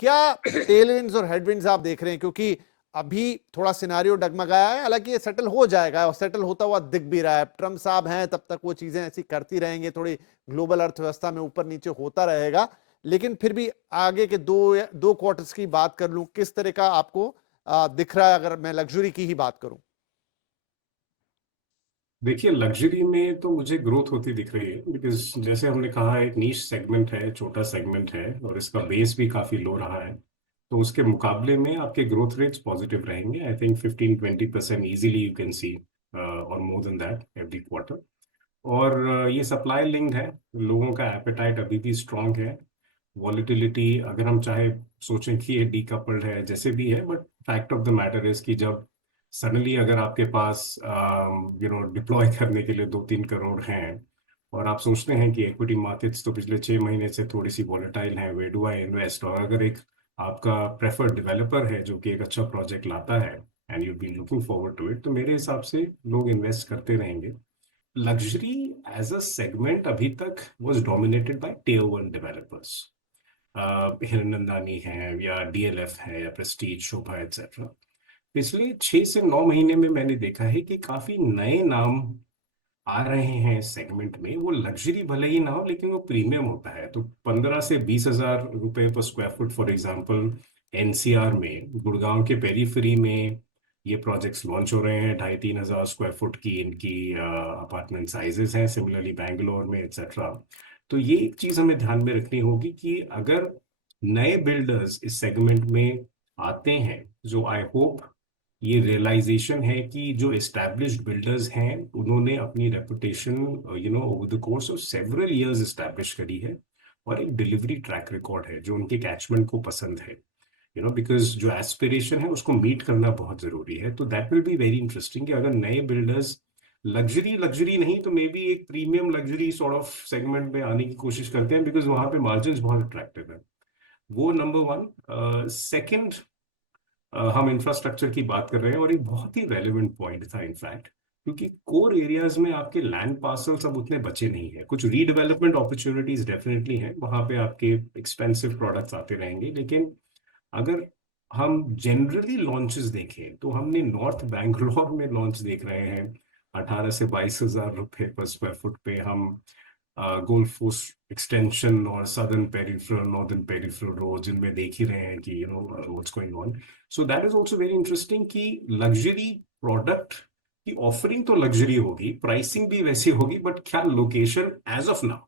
क्या टेलविंड्स और हेडविंड्स आप देख रहे हैं? क्योंकि अभी थोड़ा सिनेरियो डगमगाया है, हालांकि ये सेटल हो जाएगा और सेटल होता हुआ दिख भी रहा है। ट्रम्प साहब हैं तब तक वो चीजें ऐसी करती रहेंगे, थोड़ी ग्लोबल अर्थव्यवस्था में ऊपर नीचे होता रहेगा। लेकिन फिर भी आगे के दो क्वार्टर्स की बात कर लूं, किस तरह का आपको दिख रहा है, अगर मैं लग्जरी की ही बात करूं? देखिए, लग्जरी में तो मुझे ग्रोथ होती दिख रही है, बिकॉज जैसे हमने कहा एक नीश सेगमेंट है, छोटा सेगमेंट है और इसका बेस भी काफ़ी लो रहा है। तो उसके मुकाबले में आपके ग्रोथ रेट्स पॉजिटिव रहेंगे। I think 15-20% easily you can see, और more than that every quarter. और ये सप्लाई लिंक्ड है। लोगों का एपेटाइट अभी भी स्ट्रांग है। वॉलिटिलिटी अगर हम चाहे सोचें कि ये डीकपल्ड है जैसे भी है, but fact of the matter is कि जब सडनली अगर आपके पास डिप्लॉय करने के लिए 2-3 करोड़ हैं और आप सोचते हैं कि इक्विटी मार्केट्स तो पिछले 6 महीने से थोड़ी सी वॉलेटाइल हैं, वे डू आई इन्वेस्ट, और अगर एक आपका प्रेफर्ड डेवलपर है जो कि एक अच्छा प्रोजेक्ट लाता है and you be looking forward to it, तो मेरे हिसाब से लोग इन्वेस्ट करते रहेंगे। लग्जरी एज अ सेगमेंट अभी तक was dominated by tier 1 developers. Hiranandani है या डीएलएफ है या प्रेस्टीज, शोभा एटसेट्रा। पिछले 6 से 9 महीने में मैंने देखा है कि काफी नए नाम आ रहे हैं इस सेगमेंट में। वो लग्जरी भले ही ना हो लेकिन वो प्रीमियम होता है। तो 15 से 20 हजार रुपए पर square foot for example NCR में, गुड़गांव के पेरीफेरी में ये प्रोजेक्ट्स लॉन्च हो रहे हैं। 2,500-3,000 स्क्वायर फुट की इनकी अपार्टमेंट साइजेस हैं, सिमिलरली बैंगलोर में एट्सेट्रा। तो ये एक चीज हमें ध्यान में रखनी होगी कि अगर नए बिल्डर्स इस सेगमेंट में आते हैं, जो आई होप ये रियलाइजेशन है कि जो एस्टैब्लिश्ड बिल्डर्स हैं उन्होंने अपनी reputation over the course of several years establish करी है, और एक डिलीवरी ट्रैक रिकॉर्ड है जो उनके कैचमेंट को पसंद है। बिकॉज जो एस्पिरेशन है उसको मीट करना बहुत जरूरी है। तो that will be very interesting कि अगर नए बिल्डर्स लग्जरी लग्जरी नहीं तो मे बी एक premium luxury sort of segment में आने की कोशिश करते हैं, बिकॉज वहां पे मार्जिन बहुत अट्रैक्टिव है। वो नंबर वन। सेकंड, हम इंफ्रास्ट्रक्चर की बात कर रहे हैं और एक बहुत ही रेलेवेंट पॉइंट था इनफैक्ट, क्योंकि कोर एरियाज में आपके लैंड पार्सल्स अब उतने बचे नहीं है। कुछ रीडेवलपमेंट अपॉर्चुनिटीज डेफिनेटली हैं, वहां पे आपके एक्सपेंसिव प्रोडक्ट्स आते रहेंगे। लेकिन अगर हम जनरली लॉन्चेस देखें तो हमने नॉर्थ बैंगलोर में लॉन्च देख रहे हैं 18 से 22 हजार रुपए पर स्क्वायर फुट पे। हम गोल्फ कोस्ट एक्सटेंशन और southern peripheral, northern peripheral road जिनमें देख ही रहे हैं कि what's going on. So that is also very interesting कि लग्जरी प्रोडक्ट की ऑफरिंग तो लग्जरी होगी, प्राइसिंग भी वैसी होगी, बट क्या लोकेशन एज ऑफ नाउ